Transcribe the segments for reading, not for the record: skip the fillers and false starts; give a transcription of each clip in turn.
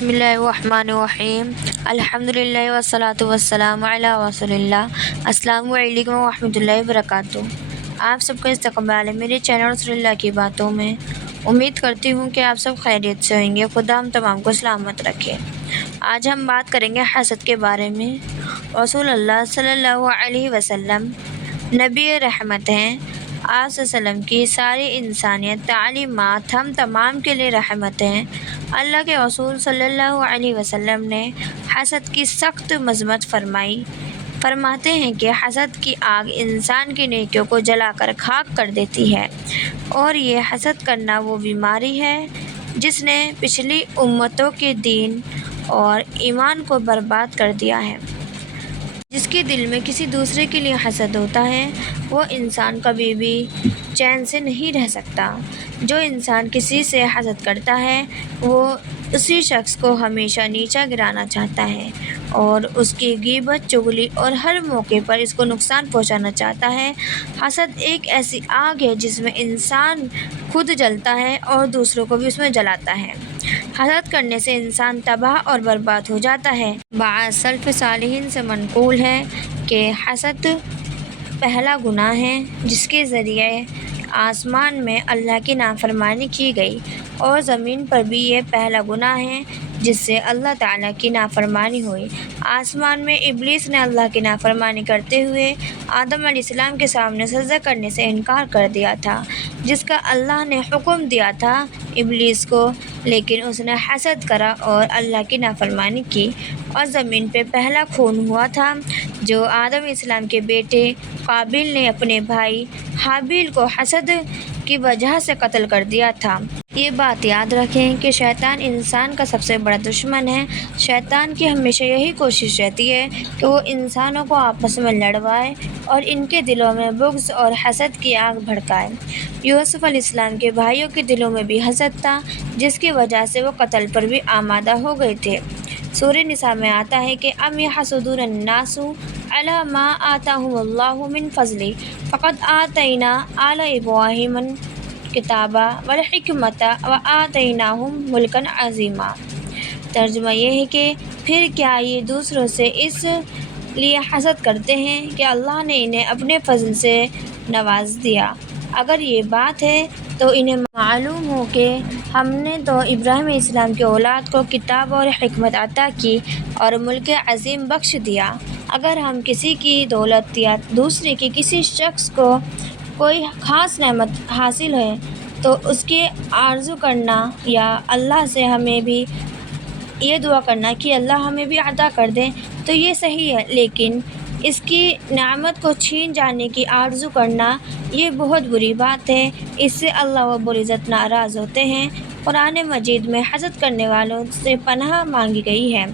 بسم اللہ الرحمن الرحیم الحمدللہ والصلاۃ والسلام علی رسول اللہ۔ السلام علیکم ورحمۃ اللہ وبرکاتہ۔ آپ سب کا استقبال ہے میرے چینل رسول اللہ کی باتوں میں۔ امید کرتی ہوں کہ آپ سب خیریت سے ہوئیں گے۔ خدا ہم تمام کو سلامت رکھے۔ آج ہم بات کریں گے حسد کے بارے میں۔ رسول اللہ صلی اللہ علیہ وسلم نبی رحمت ہیں۔ آپ صلی اللہ علیہ وسلم کی ساری انسانیت تعلیمات ہم تمام کے لیے رحمت ہیں۔ اللہ کے رسول صلی اللہ علیہ وسلم نے حسد کی سخت مذمت فرماتے ہیں کہ حسد کی آگ انسان کی نیکیوں کو جلا کر خاک کر دیتی ہے، اور یہ حسد کرنا وہ بیماری ہے جس نے پچھلی امتوں کے دین اور ایمان کو برباد کر دیا ہے۔ جس کے دل میں کسی دوسرے کے لیے حسد ہوتا ہے وہ انسان کبھی بھی چین سے نہیں رہ سکتا۔ جو انسان کسی سے حسد کرتا ہے وہ اسی شخص کو ہمیشہ نیچا گرانا چاہتا ہے اور اس کی غیبت، چغلی اور ہر موقع پر اس کو نقصان پہنچانا چاہتا ہے۔ حسد ایک ایسی آگ ہے جس میں انسان خود جلتا ہے اور دوسروں کو بھی اس میں جلاتا ہے۔ حسد کرنے سے انسان تباہ اور برباد ہو جاتا ہے۔ بعض سلف صالحین سے منقول ہے کہ حسد پہلا گناہ ہے جس کے ذریعے آسمان میں اللہ کی نافرمانی کی گئی، اور زمین پر بھی یہ پہلا گناہ ہے جس سے اللہ تعالیٰ کی نافرمانی ہوئی۔ آسمان میں ابلیس نے اللہ کی نافرمانی کرتے ہوئے آدم علیہ السلام کے سامنے سجدہ کرنے سے انکار کر دیا تھا، جس کا اللہ نے حکم دیا تھا ابلیس کو، لیکن اس نے حسد کرا اور اللہ کی نافرمانی کی، اور زمین پہ پہلا خون ہوا تھا جو آدم علیہ السلام کے بیٹے قابیل نے اپنے بھائی حابیل کو حسد کی وجہ سے قتل کر دیا تھا۔ یہ بات یاد رکھیں کہ شیطان انسان کا سب سے بڑا دشمن ہے۔ شیطان کی ہمیشہ یہی کوشش رہتی ہے کہ وہ انسانوں کو آپس میں لڑوائے اور ان کے دلوں میں بغض اور حسد کی آگ بھڑکائے۔ یوسف علیہ السلام کے بھائیوں کے دلوں میں بھی حسد تھا، جس کی وجہ سے وہ قتل پر بھی آمادہ ہو گئے تھے۔ سورہ نساء میں آتا ہے کہ ام یحسدون الناس علی ما آتاہم اللہ من فضلہ فقد آتینا آل ابراہیم الکتاب والحکمۃ وآتیناہم ملکا عظیما۔ ترجمہ یہ ہے کہ پھر کیا یہ دوسروں سے اس لیے حسد کرتے ہیں کہ اللہ نے انہیں اپنے فضل سے نواز دیا؟ اگر یہ بات ہے تو انہیں معلوم ہو کہ ہم نے تو ابراہیم علیہ السلام کی اولاد کو کتاب اور حکمت عطا کی اور ملک عظیم بخش دیا۔ اگر ہم کسی کی دولت یا دوسرے کے کسی شخص کو کوئی خاص نعمت حاصل ہے تو اس کی آرزو کرنا یا اللہ سے ہمیں بھی یہ دعا کرنا کہ اللہ ہمیں بھی عطا کر دے تو یہ صحیح ہے، لیکن اس کی نعمت کو چھین جانے کی آرزو کرنا یہ بہت بری بات ہے۔ اس سے اللہ رب العزت ناراض ہوتے ہیں۔ قرآن مجید میں حسد کرنے والوں سے پناہ مانگی گئی ہے،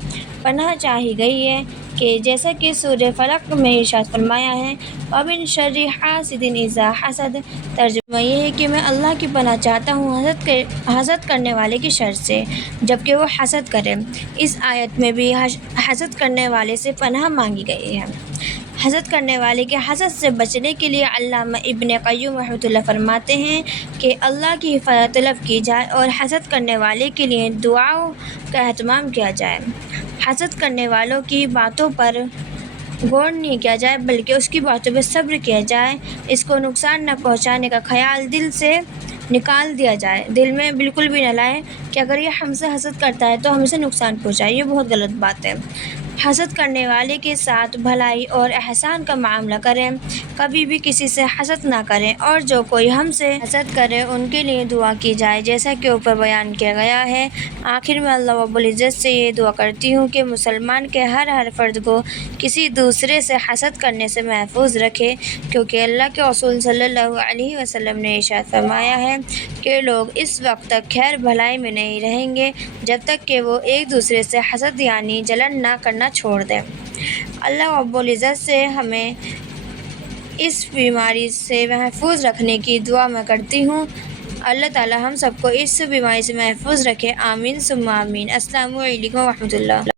پناہ چاہی گئی ہے، کہ جیسا کہ سورہ فلق میں ارشاد فرمایا ہے وَمِن شَرِّ حَاسِدٍ إِذَا حَسَدَ۔ ترجمہ یہ ہے کہ میں اللہ کی پناہ چاہتا ہوں حسد کرنے والے کی شر سے جبکہ وہ حسد کرے۔ اس آیت میں بھی حسد کرنے والے سے پناہ مانگی گئی ہے۔ حسد کرنے والے کے حسد سے بچنے کے لیے علامہ ابن قیم رحمۃ اللہ فرماتے ہیں کہ اللہ کی حفاظت طلب کی جائے اور حسد کرنے والے کے لیے دعاؤں کا اہتمام کیا جائے۔ حسد کرنے والوں کی باتوں پر غور نہیں کیا جائے بلکہ اس کی باتوں پہ صبر کیا جائے۔ اس کو نقصان نہ پہنچانے کا خیال دل سے نکال دیا جائے۔ دل میں بالکل بھی نہ لائے کہ اگر یہ ہم سے حسد کرتا ہے تو ہم اسے نقصان پہنچائے، یہ بہت غلط بات ہے۔ حسد کرنے والے کے ساتھ بھلائی اور احسان کا معاملہ کریں، کبھی بھی کسی سے حسد نہ کریں، اور جو کوئی ہم سے حسد کرے ان کے لیے دعا کی جائے جیسا کہ اوپر بیان کیا گیا ہے۔ آخر میں اللہ رب العزت سے یہ دعا کرتی ہوں کہ مسلمان کے ہر فرد کو کسی دوسرے سے حسد کرنے سے محفوظ رکھے، کیونکہ اللہ کے رسول صلی اللہ علیہ وسلم نے ارشاد فرمایا ہے کہ لوگ اس وقت تک خیر بھلائی میں نہیں رہیں گے جب تک کہ وہ ایک دوسرے سے حسد یعنی جلن نہ کرنا چھوڑ دیں۔ اللہ رب العزت سے ہمیں اس بیماری سے محفوظ رکھنے کی دعا میں کرتی ہوں۔ اللہ تعالی ہم سب کو اس بیماری سے محفوظ رکھے، آمین ثم آمین۔ السلام علیکم ورحمۃ اللہ۔